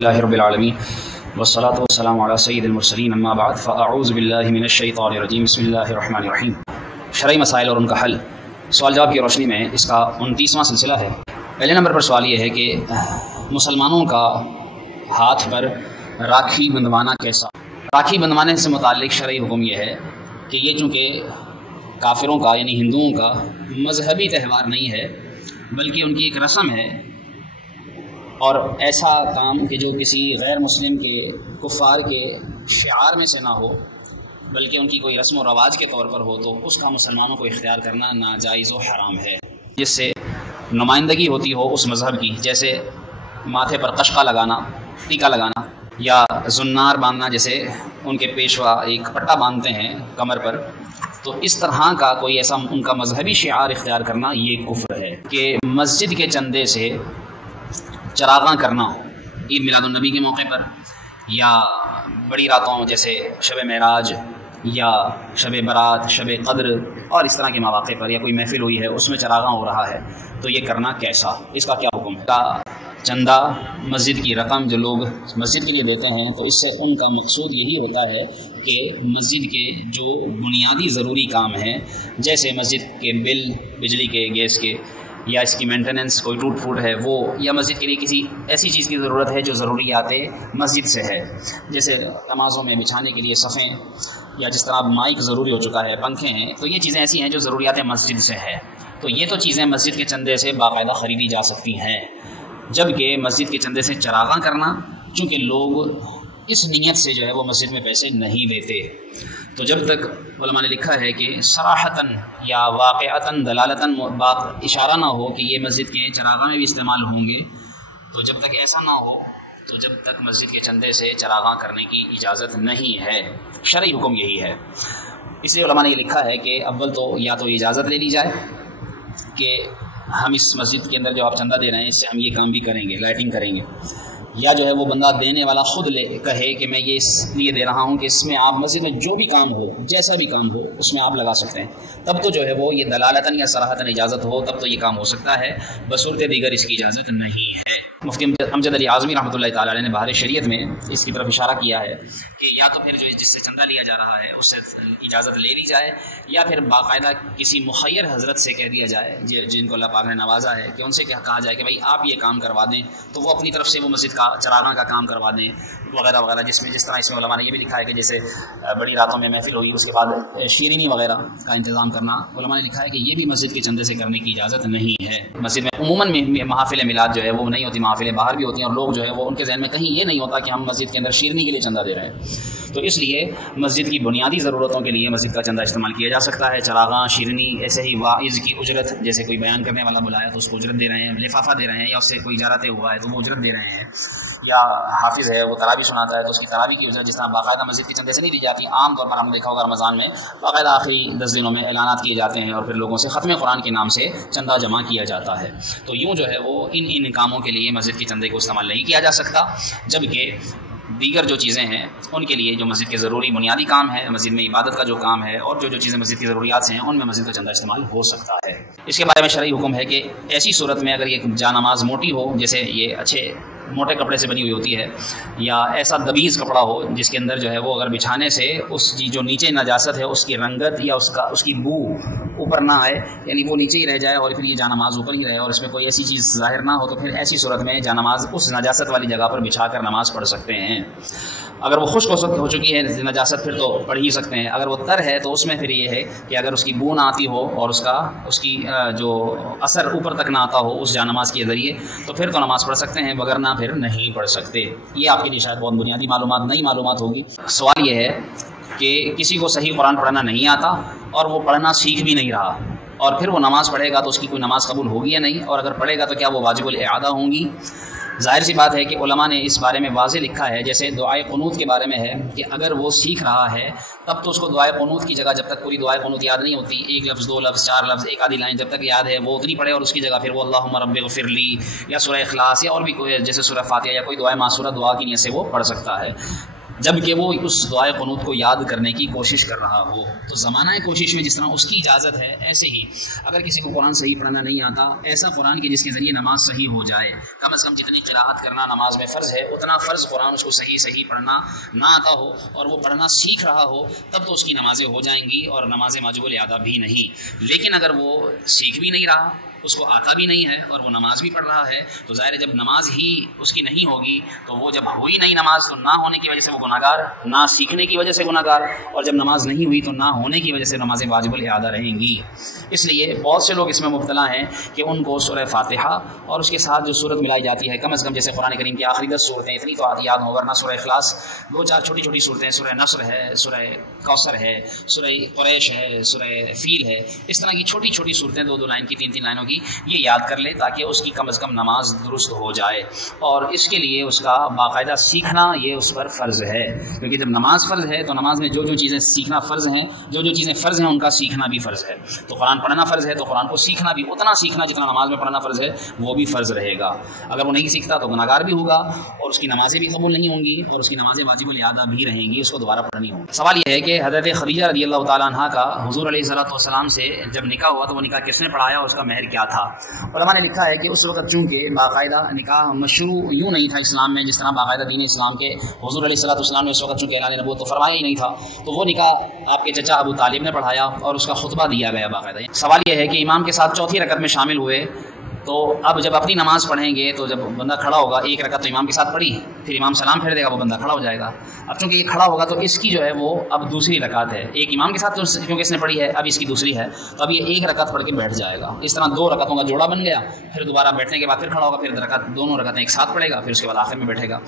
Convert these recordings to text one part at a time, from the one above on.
اللہ رب العالمین والصلاة والسلام علی سید المرسلین اما بعد فاعوذ باللہ من الشیطان الرجیم بسم اللہ الرحمن الرحیم۔ شرعی مسائل اور ان کا حل، سوال جواب کی روشنی میں اس کا 29واں سلسلہ ہے۔ پہلے نمبر پر سوال یہ ہے کہ مسلمانوں کا ہاتھ پر راکھی بندھوانا کیسا؟ راکھی بندھوانے سے متعلق شرعی حکم یہ ہے کہ یہ چونکہ کافروں کا یعنی ہندوؤں کا مذہبی تہوار نہیں ہے بلکہ ان کی ایک رسم ہے، اور ایسا کام کہ جو کسی غیر مسلم کے کفار کے شعار میں سے نہ ہو بلکہ ان کی کوئی رسم و رواج کے طور پر ہو، تو اس کا مسلمانوں کو اختیار کرنا ناجائز و حرام ہے، جس سے نمائندگی ہوتی ہو اس مذہب کی، جیسے ماتھے پر قشقہ لگانا، ٹیکا لگانا، یا زنار باندھنا، جیسے ان کے پیشوا ایک پٹا باندھتے ہیں کمر پر، تو اس طرح کا کوئی ایسا ان کا مذہبی شعار اختیار کرنا یہ کفر ہے۔ کہ مسجد کے چندے سے چراغاں کرنا ہو عید میلاد النبی کے موقع پر، یا بڑی راتوں جیسے شب معراج یا شب برات، شب قدر اور اس طرح کے مواقع پر، یا کوئی محفل ہوئی ہے اس میں چراغاں ہو رہا ہے، تو یہ کرنا کیسا؟ اس کا کیا حکم ہے؟ کا چندہ، مسجد کی رقم جو لوگ مسجد کے لیے دیتے ہیں، تو اس سے ان کا مقصود یہی ہوتا ہے کہ مسجد کے جو بنیادی ضروری کام ہیں، جیسے مسجد کے بل، بجلی کے، گیس کے، یا اس کی مینٹیننس کوئی ٹوٹ پھوٹ ہے وہ، یا مسجد کے لیے کسی ایسی چیز کی ضرورت ہے جو ضروریات مسجد سے ہے، جیسے نمازوں میں بچھانے کے لیے صفیں، یا جس طرح مائک ضروری ہو چکا ہے، پنکھے ہیں، تو یہ چیزیں ایسی ہیں جو ضروریات مسجد سے ہے، تو یہ تو چیزیں مسجد کے چندے سے باقاعدہ خریدی جا سکتی ہیں۔ جبکہ مسجد کے چندے سے چراغاں کرنا، چونکہ لوگ اس نیت سے جو ہے وہ مسجد میں پیسے نہیں دیتے، تو جب تک علماء نے لکھا ہے کہ صراحتاً یا واقعتاً دلالتاً بات اشارہ نہ ہو کہ یہ مسجد کے چراغاں میں بھی استعمال ہوں گے، تو جب تک ایسا نہ ہو تو جب تک مسجد کے چندے سے چراغاں کرنے کی اجازت نہیں ہے۔ شرعی حکم یہی ہے۔ اس لیے علماء نے یہ لکھا ہے کہ اول تو یا تو اجازت لے لی جائے کہ ہم اس مسجد کے اندر جو آپ چندہ دے رہے ہیں اس سے ہم یہ کام بھی کریں گے، لائٹنگ کریں گے، یا جو ہے وہ بندہ دینے والا خود کہے کہ میں یہ اس لیے دے رہا ہوں کہ اس میں آپ مسجد میں جو بھی کام ہو، جیسا بھی کام ہو، اس میں آپ لگا سکتے ہیں، تب تو جو ہے وہ یہ دلالتاً یا صراحتاً اجازت ہو، تب تو یہ کام ہو سکتا ہے، بصورت دیگر اس کی اجازت نہیں ہے۔ مفتی امجد علی اعظمی رحمۃ اللہ تعالی علیہ نے بہار شریعت میں اس کی طرف اشارہ کیا ہے کہ یا تو پھر جو جس سے چندہ لیا جا رہا ہے اس سے اجازت لے لی جائے، یا پھر باقاعدہ کسی مخیر حضرت سے کہہ دیا جائے جن کو اللہ پاک نے نوازا ہے، کہ ان سے کہا جائے کہ بھائی آپ یہ کام کروا دیں، تو وہ اپنی طرف سے وہ مسجد کا چراغاں کا کام کروا دیں وغیرہ وغیرہ، جس طرح اس میں علماء نے یہ بھی لکھا ہے کہ جیسے بڑی راتوں میں محفل ہوئی اس کے بعد شیرینی وغیرہ کا انتظام کرنا، علماء نے لکھا ہے کہ یہ بھی مسجد کے چندے سے کرنے کی اجازت نہیں ہے۔ مسجد میں عموماً محافل میلاد جو ہے وہ نہیں ہوتی، محافل باہر بھی ہوتی ہیں، اور لوگ جو ہے وہ ان کے ذہن میں کہیں یہ نہیں ہوتا کہ ہم مسجد کے اندر شیرینی کے لیے چندہ دے رہے ہیں، تو اس لیے مسجد کی بنیادی ضرورتوں کے لیے مسجد کا چندہ استعمال کیا جا سکتا ہے۔ چراغاں، شیرینی، ایسے ہی واعظ کی اجرت، جیسے کوئی بیان کرنے والا بلایا تو اس کو اجرت دے رہے ہیں، لفافہ دے رہے ہیں، یا اس سے کوئی اجارت ہوا ہے تو وہ اجرت دے رہے ہیں، یا حافظ ہے وہ تراویح سناتا ہے تو اس کی تراویح کی اجرت جس طرح باقاعدہ مسجد کے چندے سے نہیں دی جاتی، عام طور پر ہم نے دیکھا ہوگا رمضان میں باقاعدہ آخری 10 دنوں میں اعلانات کیے جاتے ہیں اور پھر لوگوں سے ختم قرآن کے نام سے چندہ جمع کیا جاتا ہے، تو یوں جو ہے وہ ان کاموں کے لیے مسجد کے چندے کو استعمال نہیں کیا جا سکتا، جبکہ دیگر جو چیزیں ہیں ان کے لیے جو مسجد کے ضروری بنیادی کام ہے، مسجد میں عبادت کا جو کام ہے، اور جو چیزیں مسجد کی ضروریات سے ہیں ان میں مسجد کا چندہ استعمال ہو سکتا ہے۔ اس کے بارے میں شرعی حکم ہے کہ ایسی صورت میں اگر یہ جا نماز موٹی ہو، جیسے یہ اچھے موٹے کپڑے سے بنی ہوئی ہوتی ہے، یا ایسا دبیز کپڑا ہو جس کے اندر جو ہے وہ اگر بچھانے سے اس کی جو نیچے نجاست ہے اس کی رنگت یا اس کی بو اوپر نہ آئے، یعنی وہ نیچے ہی رہ جائے اور پھر یہ جانماز اوپر ہی رہے اور اس میں کوئی ایسی چیز ظاہر نہ ہو، تو پھر ایسی صورت میں جانماز اس نجاست والی جگہ پر بچھا کر نماز پڑھ سکتے ہیں۔ اگر وہ خشک ہو چکی ہے نجاست پھر تو پڑھ ہی سکتے ہیں، اگر وہ تر ہے تو اس میں پھر یہ ہے کہ اگر اس کی بو نہ آتی ہو اور اس کی جو اثر اوپر تک نہ آتا ہو اس جانماز کے ذریعے، تو پھر تو نماز پڑھ سکتے ہیں، وگرنہ پھر نہیں پڑھ سکتے۔ یہ آپ کے لیے شاید بہت بنیادی نئی معلومات ہوگی۔ سوال یہ ہے کہ کسی کو صحیح قرآن پڑھنا نہیں آتا اور وہ پڑھنا سیکھ بھی نہیں رہا، اور پھر وہ نماز پڑھے گا تو اس کی کوئی نماز قبول ہوگی یا نہیں، اور اگر پڑھے گا تو کیا وہ واجب الاعادہ ہوں گی؟ ظاہر سی بات ہے کہ علماء نے اس بارے میں واضح لکھا ہے، جیسے دعائے قنوت کے بارے میں ہے کہ اگر وہ سیکھ رہا ہے تب تو اس کو دعائے قنوت کی جگہ جب تک پوری دعائے قنوت یاد نہیں ہوتی، ایک لفظ، دو لفظ، چار لفظ، ایک آدھی لائن جب تک یاد ہے وہ اتنی پڑھے، اور اس کی جگہ پھر وہ اللہم رب اغفر لی یا سورہ اخلاص یا اور بھی کوئی جیسے سورہ فاتحہ یا کوئی دعائے معصورہ دعا کی نیت سے وہ پڑھ سکتا ہے۔ جب کہ وہ اس دعائے قنوت کو یاد کرنے کی کوشش کر رہا ہو۔ تو زمانہ کوشش میں جس طرح اس کی اجازت ہے، ایسے ہی اگر کسی کو قرآن صحیح پڑھنا نہیں آتا، ایسا قرآن کہ جس کے ذریعے نماز صحیح ہو جائے، کم از کم جتنی قراءت کرنا نماز میں فرض ہے اتنا فرض قرآن اس کو صحیح پڑھنا نہ آتا ہو اور وہ پڑھنا سیکھ رہا ہو، تب تو اس کی نمازیں ہو جائیں گی اور نماز واجب الادا بھی نہیں۔ لیکن اگر وہ سیکھ بھی نہیں رہا، اس کو آتا بھی نہیں ہے اور وہ نماز بھی پڑھ رہا ہے، تو ظاہر ہے جب نماز ہی اس کی نہیں ہوگی تو وہ جب ہوئی نہیں نماز تو نہ ہونے کی وجہ سے وہ گناہ گار، نہ سیکھنے کی وجہ سے گناہ گار، اور جب نماز نہیں ہوئی تو نہ ہونے کی وجہ سے نمازیں واجب الادا رہیں گی۔ اس لیے بہت سے لوگ اس میں مبتلا ہیں کہ ان کو سورہ فاتحہ اور اس کے ساتھ جو صورت ملائی جاتی ہے، کم از کم جیسے قرآن کریم کی آخری 10 صورتیں، اتنی تو یاد ہو، ورنہ سورہ اخلاص 2-4 چھوٹی چھوٹی صورتیں، سورہ نصر ہے، سورہ کوثر ہے، سورہ قریش ہے، سورہ فیل ہے، اس طرح کی چھوٹی چھوٹی صورتیں 2-2 لائن کی، 3-3 لائنوں کی، یہ یاد کر لے تاکہ اس کی کم از کم نماز درست ہو جائے۔ اور اس کے لیے اس کا باقاعدہ سیکھنا یہ اس پر فرض ہے، کیونکہ جب نماز فرض ہے تو نماز میں جو جو چیزیں سیکھنا فرض ہیں، جو جو چیزیں فرض ہیں ان کا سیکھنا بھی فرض ہے۔ تو قرآن پڑھنا فرض ہے تو قرآن کو سیکھنا بھی اتنا سیکھنا جتنا نماز میں پڑھنا فرض ہے وہ بھی فرض رہے گا۔ اگر وہ نہیں سیکھتا تو گناہگار بھی ہوگا اور اس کی نمازیں بھی قبول نہیں ہوں گی اور اس کی نمازیں واجب الادا بھی رہیں گی، اس کو دوبارہ پڑھنی ہوگی۔ سوال یہ ہے کہ حضرت خدیجہ رضی اللہ تعالیٰ عنہ کا حضور علیہ الصلوۃ والسلام سے جب نکاح ہوا تو وہ نکاح کس نے پڑھایا اور اس کا مہر کیا تھا؟ علماء نے لکھا ہے کہ اس وقت چونکہ باقاعدہ نکاح مشروع یوں نہیں تھا اسلام میں، جس طرح باقاعدہ دین اسلام کے حضور علیہ الصلوۃ والسلام نے اس وقت چونکہ اعلان نبوت تو فرمایا ہی نہیں تھا، تو وہ نکاح آپ کے چچا ابو طالب نے پڑھایا اور اس کا خطبہ دیا گیا باقاعدہ۔ سوال یہ ہے کہ امام کے ساتھ چوتھی رکعت میں شامل ہوئے تو اب جب اپنی نماز پڑھیں گے تو جب بندہ کھڑا ہوگا، ایک رکعت تو امام کے ساتھ پڑھی، پھر امام سلام پھیر دے گا، وہ بندہ کھڑا ہو جائے گا۔ اب چونکہ یہ کھڑا ہوگا تو اس کی جو ہے وہ اب دوسری رکعت ہے، ایک امام کے ساتھ کیونکہ اس نے پڑھی ہے، اب اس کی دوسری ہے، تو اب یہ ایک رکعت پڑھ کے بیٹھ جائے گا۔ اس طرح 2 رکعتوں کا جوڑا بن گیا، پھر دوبارہ بیٹھنے کے بعد پھر کھڑا ہوگا، پھر دونوں رکعتیں ایک ساتھ پڑھے گا، پھر اس کے بعد آخر میں بیٹھے گا۔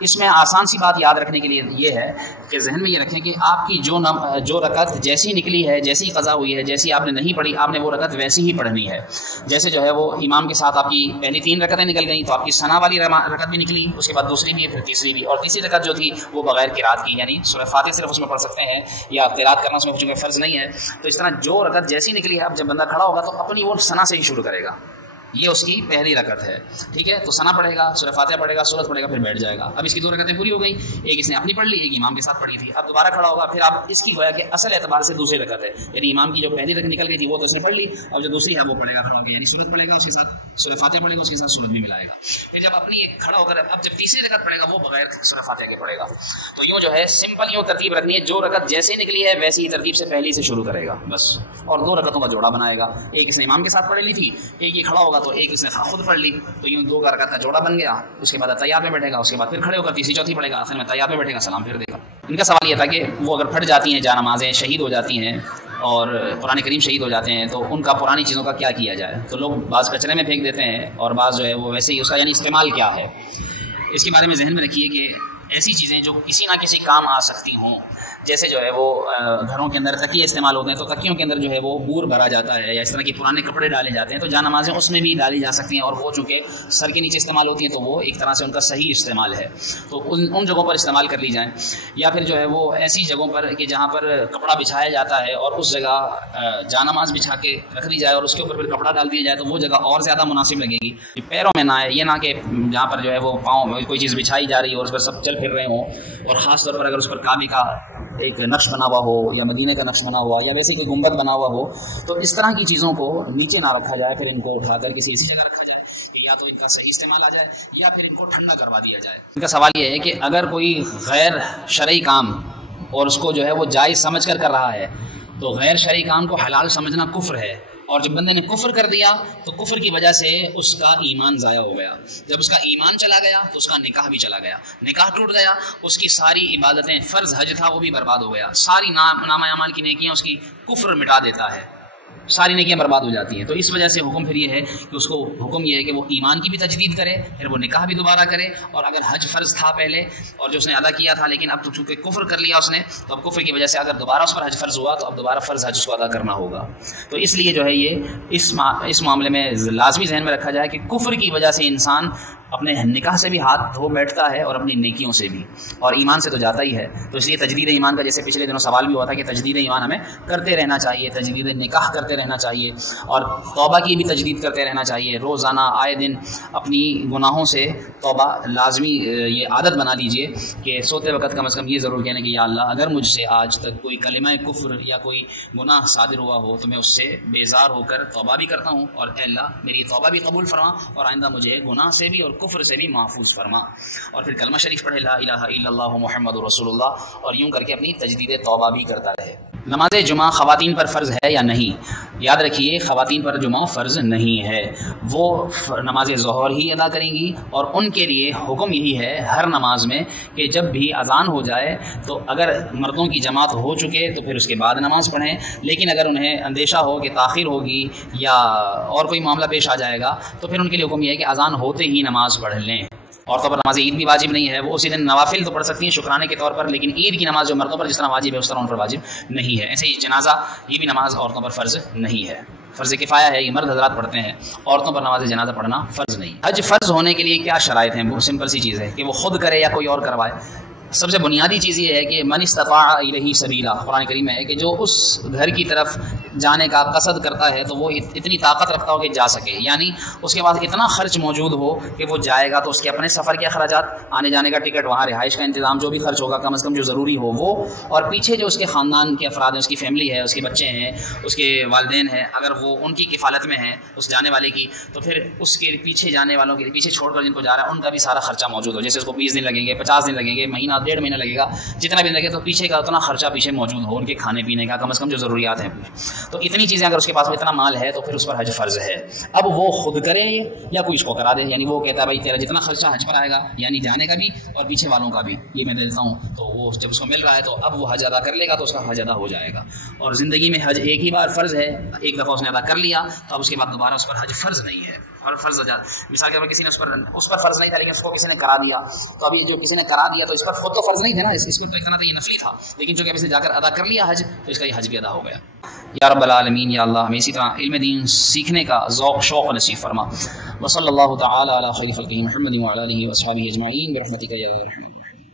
اس میں آسان سی بات یاد رکھنے کے لیے یہ ہے کہ ذہن میں یہ رکھیں کہ آپ کی جو رکعت جیسی نکلی ہے، جیسی قضا ہوئی ہے، جیسی آپ نے نہیں پڑھی، آپ نے وہ رکعت ویسی ہی پڑھنی ہے۔ جیسے جو ہے وہ امام کے ساتھ آپ کی پہلی 3 رکعتیں نکل گئیں تو آپ کی ثنا والی رکعت بھی نکلی، اس کے بعد دوسری بھی، پھر تیسری بھی، اور تیسری رکعت جو تھی وہ بغیر قرات کی، یعنی سورہ فاتحہ صرف اس میں پڑھ سکتے ہیں یا قرات کرنا اس میں چونکہ فرض نہیں ہے۔ تو اس طرح جو رکعت جیسی نکلی ہے، اب جب بندہ کھڑا ہوگا تو اپنی وہ ثنا سے ہی شروع کرے گا، یہ اس کی پہلی رکعت ہے، ٹھیک ہے؟ تو ثنا پڑھے گا، سورہ فاتحہ پڑھے گا، سورت پڑھے گا، پھر بیٹھ جائے گا۔ اب اس کی 2 رکعتیں پوری ہو گئی، ایک اس نے اپنی پڑھ لی، ایک امام کے ساتھ پڑھی تھی، اب دوبارہ کھڑا ہوگا، پھر آپ اس کی گویا کہ اصل اعتبار سے دوسری رکعت ہے، یعنی امام کی جو پہلی رکعت نکل گئی تھی وہ تو اس نے پڑھ لی، اب جو دوسری ہے وہ پڑھے گا کھڑا ہو کے، یعنی سورت پڑھے گا، اس کے ساتھ سورہ فاتحہ پڑھے گا، اس کے ساتھ سورت بھی ملائے گا۔ پھر جب اپنی کھڑا ہو کر اب جب تیسری رکعت پڑھے گا وہ بغیر سورہ فاتحہ کے پڑھے گا۔ تو یوں جو ہے سمپل یوں ترتیب رکھنی ہے، جو رکعت جیسے نکلی ہے ویسی ہی ترتیب سے پہلی سے شروع کرے گا بس، اور 2 رکعتوں کا جوڑا بنائے گا، ایک اس نے امام کے ساتھ پڑھ لی تھی، ایک یہ کھڑا ہوگا تو ایک اس نے خود پڑھ لی، تو یوں 2 رکعت کا جوڑا بن گیا۔ اس کے بعد تیار میں بیٹھے گا، اس کے بعد پھر کھڑے ہو کر تیسری چوتھی پڑھے گا، آخر میں تیار میں بیٹھے گا، سلام پھیر دے گا۔ ان کا سوال یہ تھا کہ وہ اگر پھٹ جاتی ہیں جان نمازیں، شہید ہو جاتی ہیں اور قرآن کریم شہید ہو جاتے ہیں تو ان کا پرانی چیزوں کا کیا کیا جائے؟ تو لوگ بعض کچرے میں پھینک دیتے ہیں اور بعض جو ہے وہ ویسے ہی اس کا یعنی استعمال کیا ہے، اس کے بارے میں ذہن میں رکھیے کہ ایسی چیزیں جو کسی نہ کسی کام آ سکتی ہوں، جیسے جو ہے وہ گھروں کے اندر تکیے استعمال ہوتے ہیں تو تکیوں کے اندر جو ہے وہ بور بھرا جاتا ہے، یا اس طرح کے پرانے کپڑے ڈالے جاتے ہیں تو جان نمازیں اس میں بھی ڈالی جا سکتی ہیں، اور وہ چونکہ سر کے نیچے استعمال ہوتی ہیں تو وہ ایک طرح سے ان کا صحیح استعمال ہے، تو ان جگہوں پر استعمال کر لی جائیں۔ یا پھر جو ہے وہ ایسی جگہوں پر کہ جہاں پر کپڑا بچھایا جاتا ہے اور اس جگہ جان نماز بچھا کے رکھ دی جائے اور اس کے اوپر پھر کپڑا ڈال دیا جائے تو وہ جگہ اور زیادہ مناسب لگے گی، پیروں میں نہ آئے، یہ نہ کہ جہاں پر جو ہے وہ پاؤں کوئی چیز بچھائی جا رہی ہے اور اس پر سب چل پھر رہے ہوں، اور خاص طور پر اگر اس پر کعبے کا ایک نقش بنا ہوا ہو یا مدینے کا نقش بنا ہوا یا ویسے کوئی گنبد بنا ہوا ہو تو اس طرح کی چیزوں کو نیچے نہ رکھا جائے، پھر ان کو اٹھا کر کسی ایسی جگہ رکھا جائے کہ یا تو ان کا صحیح استعمال آ جائے یا پھر ان کو ٹھنڈا کروا دیا جائے۔ ان کا سوال یہ ہے کہ اگر کوئی غیر شرعی کام اور اس کو جو ہے وہ جائز سمجھ کر رہا ہے تو غیر شرعی کام کو حلال سمجھنا کفر ہے، اور جب بندے نے کفر کر دیا تو کفر کی وجہ سے اس کا ایمان ضائع ہو گیا، جب اس کا ایمان چلا گیا تو اس کا نکاح بھی چلا گیا، نکاح ٹوٹ گیا، اس کی ساری عبادتیں، فرض حج تھا وہ بھی برباد ہو گیا، ساری نامہ اعمال کی نیکیاں اس کی کفر مٹا دیتا ہے، ساری نیکیاں برباد ہو جاتی ہیں۔ تو اس وجہ سے حکم پھر یہ ہے کہ اس کو حکم یہ ہے کہ وہ ایمان کی بھی تجدید کرے، پھر وہ نکاح بھی دوبارہ کرے، اور اگر حج فرض تھا پہلے اور جو اس نے ادا کیا تھا لیکن اب تو چونکہ کفر کر لیا اس نے تو اب کفر کی وجہ سے اگر دوبارہ اس پر حج فرض ہوا تو اب دوبارہ فرض حج اس کو ادا کرنا ہوگا۔ تو اس لیے جو ہے یہ اس معاملے میں لازمی ذہن میں رکھا جائے کہ کفر کی وجہ سے انسان اپنے نکاح سے بھی ہاتھ دھو بیٹھتا ہے اور اپنی نیکیوں سے بھی، اور ایمان سے تو جاتا ہی ہے۔ تو اس لیے تجدید ایمان کا جیسے پچھلے دنوں سوال بھی ہوا تھا کہ تجدید ایمان ہمیں کرتے رہنا چاہیے، تجدید نکاح کرتے رہنا چاہیے، اور توبہ کی بھی تجدید کرتے رہنا چاہیے۔ روزانہ آئے دن اپنی گناہوں سے توبہ لازمی یہ عادت بنا لیجئے کہ سوتے وقت کم از کم یہ ضرور کہنے کہ یا اللہ اگر مجھ سے آج تک کوئی کلمہ کفر یا کوئی گناہ صادر ہوا ہو تو میں اس سے بیزار ہو کر توبہ بھی کرتا ہوں، اور اے اللہ میری توبہ بھی قبول فرما اور آئندہ مجھے گناہ سے بھی اور کفر سے بھی محفوظ فرما۔ اور پھر کلمہ شریف پڑھے لا الہ الا اللہ محمد رسول اللہ، اور یوں کر کے اپنی تجدید توبہ بھی کرتا رہے۔ نماز جمعہ خواتین پر فرض ہے یا نہیں؟ یاد رکھیے خواتین پر جمعہ فرض نہیں ہے، وہ نماز ظہر ہی ادا کریں گی، اور ان کے لیے حکم یہی ہے ہر نماز میں کہ جب بھی اذان ہو جائے تو اگر مردوں کی جماعت ہو چکے تو پھر اس کے بعد نماز پڑھیں، لیکن اگر انہیں اندیشہ ہو کہ تاخیر ہوگی یا اور کوئی معاملہ پیش آ جائے گا تو پھر ان کے لیے حکم یہ ہے کہ اذان ہوتے ہی نماز پڑھ لیں۔ عورتوں پر نماز عید بھی واجب نہیں ہے، وہ اسی دن نوافل تو پڑھ سکتی ہیں شکرانے کے طور پر، لیکن عید کی نماز جو مردوں پر جس طرح واجب ہے اس طرح ان پر واجب نہیں ہے۔ ایسے ہی جنازہ یہ بھی نماز عورتوں پر فرض نہیں ہے، فرض کفایہ ہے، یہ مرد حضرات پڑھتے ہیں، عورتوں پر نماز جنازہ پڑھنا فرض نہیں۔ حج فرض ہونے کے لیے کیا شرائط ہیں؟ وہ سمپل سی چیز ہے کہ وہ خود کرے یا کوئی اور کروائے۔ سب سے بنیادی چیز یہ ہے کہ من استطاع الیہ سبیلا، قرآن کریم میں ہے کہ جو اس گھر کی طرف جانے کا قصد کرتا ہے تو وہ اتنی طاقت رکھتا ہو کہ جا سکے، یعنی اس کے پاس اتنا خرچ موجود ہو کہ وہ جائے گا تو اس کے اپنے سفر کے اخراجات، آنے جانے کا ٹکٹ، وہاں رہائش کا انتظام، جو بھی خرچ ہوگا کم از کم جو ضروری ہو وہ، اور پیچھے جو اس کے خاندان کے افراد ہیں، اس کی فیملی ہے، اس کے بچے ہیں، اس کے والدین ہیں، اگر وہ ان کی کفالت میں ہیں اس جانے والے کی، تو پھر اس کے پیچھے جانے والوں کے پیچھے چھوڑ کر جن کو جا رہا ہے ان کا بھی سارا خرچہ موجود ہو، جیسے اس کو 20 دن لگیں گے، 50 دن لگیں گے، مہینہ 1.5 مہینہ لگے گا، جتنا بھی لگے تو پیچھے کا اتنا خرچہ پیچھے موجود ہو، ان کے کھانے پینے کا کم از کم جو ضروریات ہیں، تو اتنی چیزیں اگر اس کے پاس اتنا مال ہے تو پھر اس پر حج فرض ہے۔ اب وہ خود کرے یا کوئی اس کو کرا دے، یعنی وہ کہتا ہے بھائی تیرا جتنا خرچہ حج پر آئے گا، یعنی جانے کا بھی اور پیچھے والوں کا بھی یہ میں دیتا ہوں، تو وہ جب اس کو مل رہا ہے تو اب وہ حج ادا کر لے گا تو اس کا حج ادا ہو جائے گا۔ اور زندگی میں حج ایک ہی بار فرض ہے، ایک دفعہ اس نے ادا کر لیا تو اب اس کے بعد دوبارہ اس پر حج فرض نہیں ہے، اور فرض مثال کے طور پر کسی نے اس پر فرض نہیں تھا لیکن اس کو کسی نے کرا دیا، تو ابھی جو کسی نے کرا دیا تو اس پر خود تو فرض نہیں تھا نا، اس کو تو اتنا تو یہ نفلی تھا، لیکن چونکہ اب اس نے جا کر ادا کر لیا حج تو اس کا یہ حج بھی ادا ہو گیا۔ یا رب العالمین، یا اللہ ہمیں اسی طرح علم دین سیکھنے کا ذوق شوق نصیب فرما۔ وصلی اللہ تعالی علی خیر خلقہ محمد وعلی آلہ وصحبہ اجمعین برحمتک یا ارحم الراحمین۔